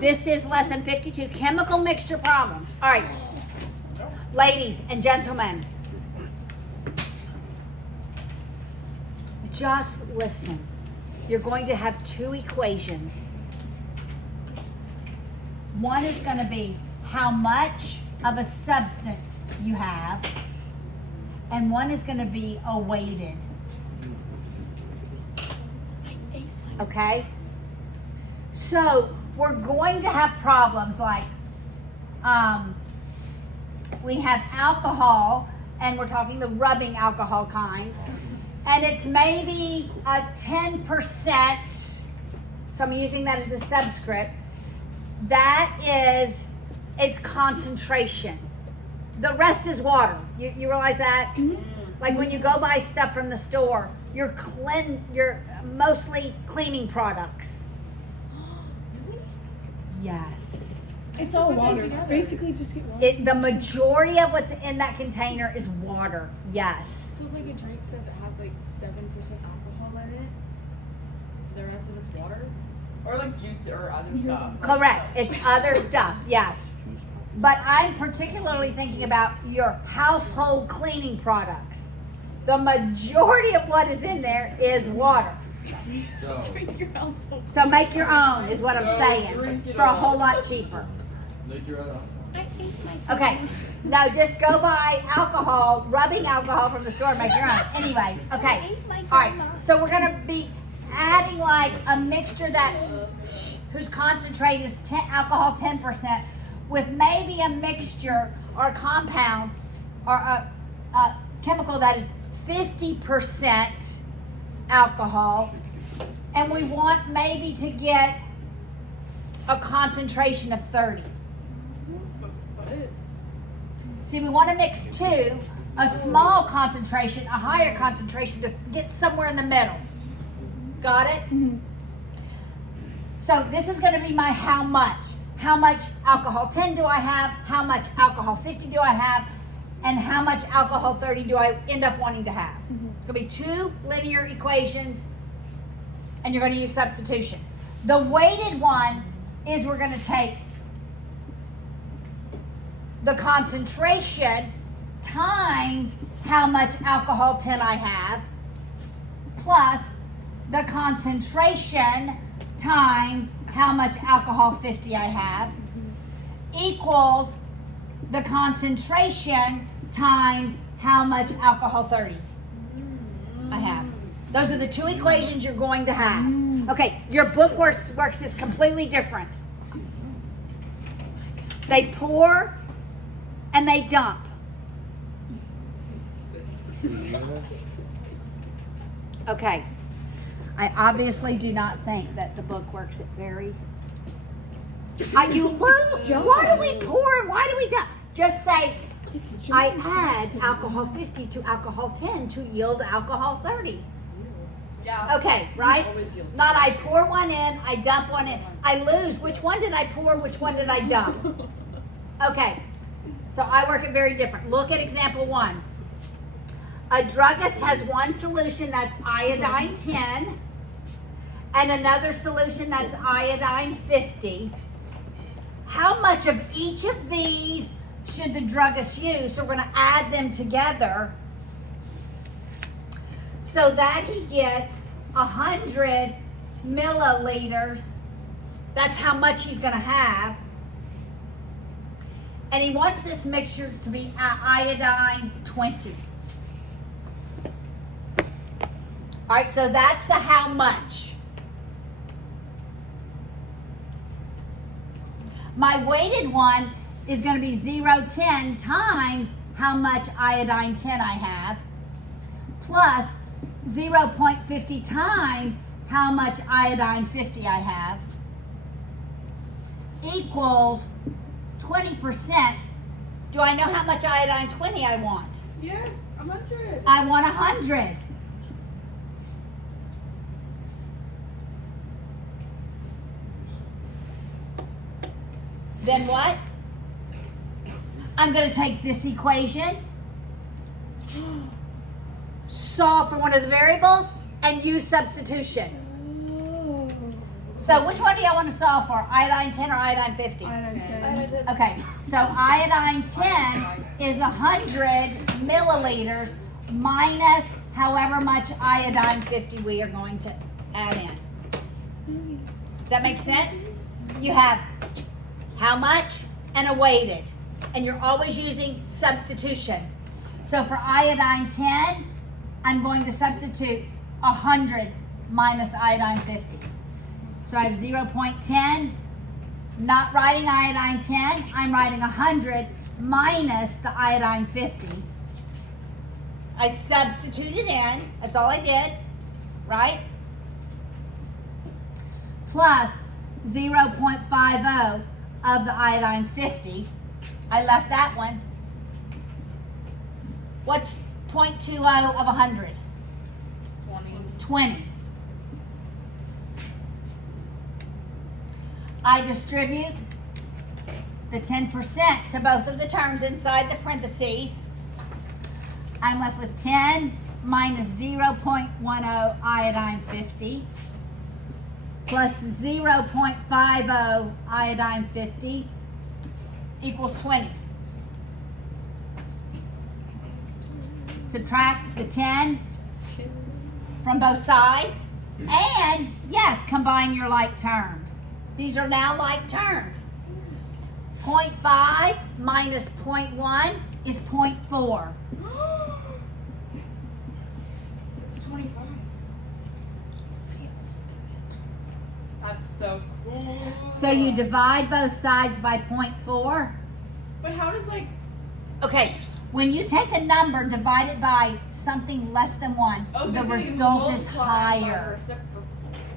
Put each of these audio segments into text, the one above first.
This is lesson 52, chemical mixture problems. All right, ladies and gentlemen, just listen. You're going to have two equations. One is going to be how much of a substance you have, and one is going to be a weighted. Okay? So we're going to have problems like we have alcohol, and we're talking the rubbing alcohol kind, and it's maybe a 10%, so I'm using that as a subscript. That is its concentration. The rest is water. You realize that? Mm-hmm. Like when you go buy stuff from the store, you're mostly cleaning products. Really? Yes. It's all water. Basically, just get water. The majority of what's in that container is water. Yes. So if like a drink says it has like 7% alcohol in it, the rest of it's water? Or like juice or other stuff. Correct. It's other stuff. Yes. But I'm particularly thinking about your household cleaning products. The majority of what is in there is water. Drink your household. So make your own is what I'm saying for a whole lot cheaper. Make your own. Okay. No, just go buy alcohol, rubbing alcohol from the store and make your own. Anyway, okay. All right. So we're going to be adding like a mixture whose concentrate is alcohol 10%, with maybe a mixture or a compound or a chemical that is 50% alcohol, and we want maybe to get a concentration of 30. See, we want to mix two, a small concentration, a higher concentration, to get somewhere in the middle. Got it? Mm-hmm. So this is going to be my how much. How much alcohol 10 do I have? How much alcohol 50 do I have? And how much alcohol 30 do I end up wanting to have? Mm-hmm. It's going to be two linear equations, and you're going to use substitution. The weighted one is we're going to take the concentration times how much alcohol 10 I have, plus the concentration times how much alcohol 50 I have, equals the concentration times how much alcohol 30 I have. Those are the two equations you're going to have. Okay, your book works is completely different. They pour and they dump. Okay. I obviously do not think that the book works it very. You lose. Why do we pour and why do we dump? Just say, I add alcohol 50 to alcohol 10 to yield alcohol 30. Yeah. Okay, right? Not I pour one in, I dump one in. I lose. Which one did I pour? Which one did I dump? Okay. So I work it very different. Look at example 1. A druggist has one solution that's iodine 10 and another solution that's iodine 50. How much of each of these should the druggist use? So we're going to add them together so that he gets 100 milliliters. That's how much he's going to have. And he wants this mixture to be iodine 20. All right, so that's the how much. My weighted one is going to be 0.10 times how much iodine 10 I have, plus 0.50 times how much iodine 50 I have, equals 20%. Do I know how much iodine 20 I want? Yes, 100. I want 100. Then what? I'm going to take this equation, solve for one of the variables, and use substitution. So which one do y'all want to solve for? Iodine 10 or iodine 50? Iodine 10. Okay, so iodine 10 is 100 milliliters minus however much iodine 50 we are going to add in. Does that make sense? You have how much and a weighted, and you're always using substitution. So for iodine 10, I'm going to substitute 100 minus iodine 50. So I have 0.10, not writing iodine 10, I'm writing 100 minus the iodine 50. I substituted in, that's all I did, right? Plus 0.50 of the iodine 50. I left that one. What's 0.20 of 100? 20. I distribute the 10% to both of the terms inside the parentheses. I'm left with 10 minus 0.10 iodine 50 plus 0.50 iodine 50 equals 20. Subtract the 10 from both sides, and yes, combine your like terms. These are now like terms. 0.5 minus 0.1 is 0.4. It's 25. That's so cool. So you divide both sides by 0.4. But how does like Okay, when you take a number, divide it by something less than 1, the result is higher.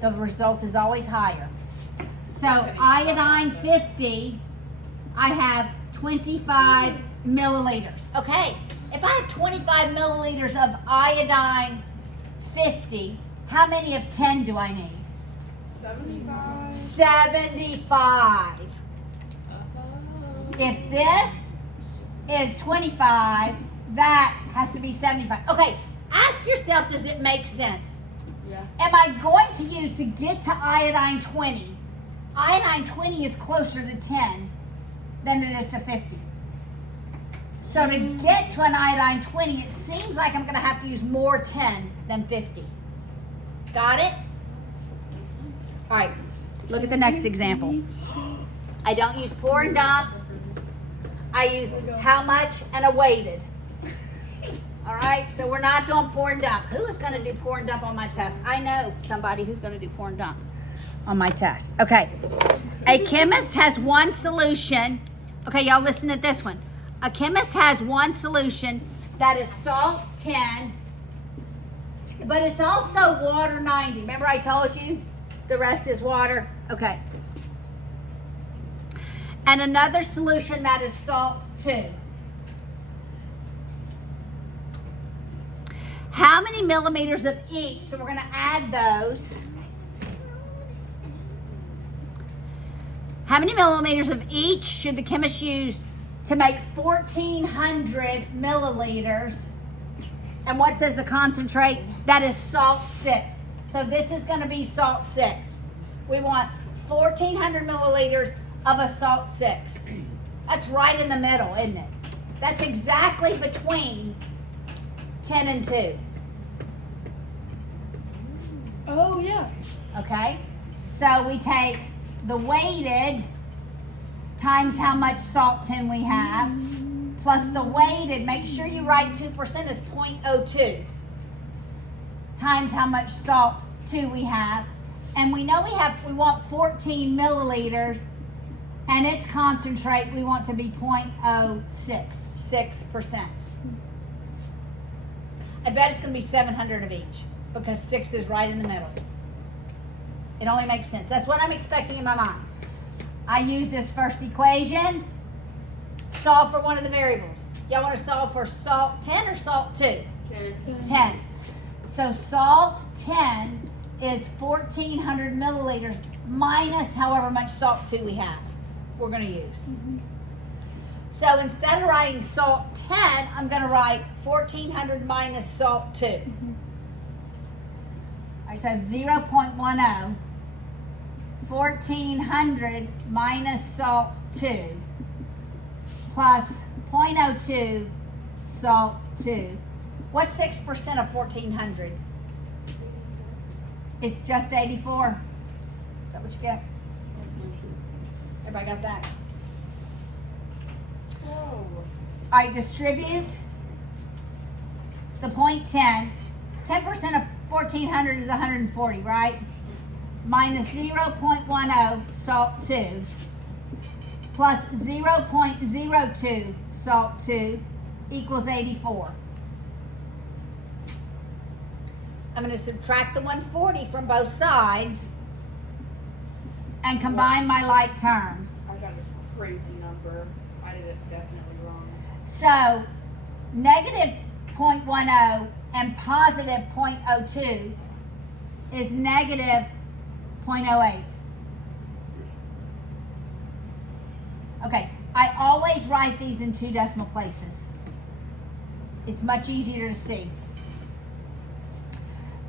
The result is always higher. So iodine 50, I have 25 milliliters. Okay, if I have 25 milliliters of iodine 50, how many of 10 do I need? 75. 75. If this is 25, that has to be 75. Okay, ask yourself, does it make sense? Yeah. Am I going to use to get to iodine 20? Iodine 20 is closer to 10 than it is to 50. So to get to an iodine 20, it seems like I'm going to have to use more 10 than 50. Got it? All right, look at the next example. I don't use pour and dump. I use how much and a weighted. All right, so we're not doing pour and dump. Who is going to do pour and dump on my test? I know somebody who's going to do pour and dump on my test. Okay, a chemist has one solution. Okay, y'all listen to this one. A chemist has one solution that is salt 10, but it's also water 90. Remember I told you the rest is water? Okay. And another solution that is salt 2. How many millimeters of each? So we're going to add those. How many millimeters of each should the chemist use to make 1,400 milliliters? And what does the concentrate? That is salt 6. So this is going to be salt 6. We want 1,400 milliliters of a salt 6. That's right in the middle, isn't it? That's exactly between 10 and 2. Oh, yeah. Okay? So we take the weighted times how much salt 10 we have, plus the weighted, make sure you write 2% as 0.02, times how much salt 2 we have. And we know we want 14 milliliters, and its concentrate we want to be 0.06, 6%. I bet it's going to be 700 of each, because 6 is right in the middle. It only makes sense. That's what I'm expecting in my mind. I use this first equation, solve for one of the variables. Y'all want to solve for salt 10 or salt 2? 10. So salt 10 is 1,400 milliliters minus however much salt 2 we have. We're going to use. So instead of writing salt 10, I'm going to write 1,400 minus salt 2. All right, so 0.10, 1400 minus salt 2 plus 0.02 salt 2. What's 6% of 1400? It's just 84. Is that what you get? Everybody got that? Whoa. All right, distribute the 0.10. 10% of 1400 is 140, right? Minus 0.10 salt 2 plus 0.02 salt 2 equals 84. I'm going to subtract the 140 from both sides and combine my like terms. I got a crazy number. I did it definitely wrong. So, negative 0.10 and positive 0.02 is negative 0.08. Okay, I always write these in 2 decimal places. It's much easier to see.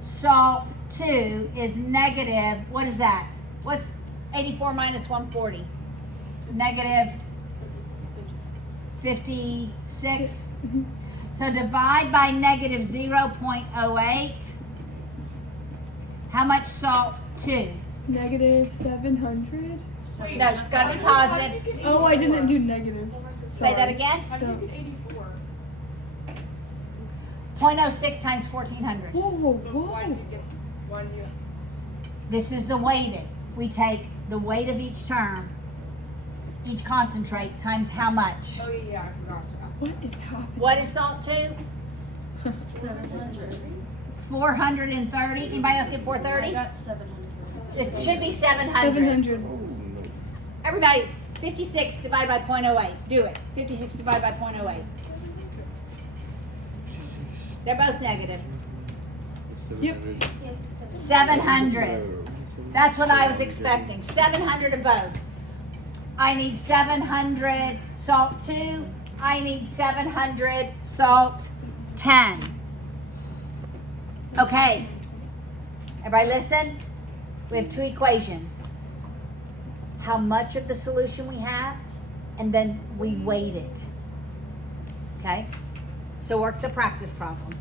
Salt 2 is negative, what is that? What's 84 minus 140? Negative 56. So divide by negative 0.08. How much salt 2? Negative 700. No, it's got to be positive. Oh, I didn't do negative. Say that again. How did you get 84? 0.06 times 1400. Whoa, Why did you get one year? This is the weighted. We take the weight of each term, each concentrate, times how much. Oh yeah, I forgot. What is happening? What is salt 2? 700. 430. Anybody else get I 430? got 700. It should be 700. 700. Everybody, 56 divided by 0.08. Do it. 56 divided by 0.08. They're both negative. Yep. 700. That's what I was expecting. 700 of both. I need 700 salt 2. I need 700 salt 10. Okay. Everybody listen? We have 2 equations. How much of the solution we have, and then we weight it. Okay? So work the practice problem.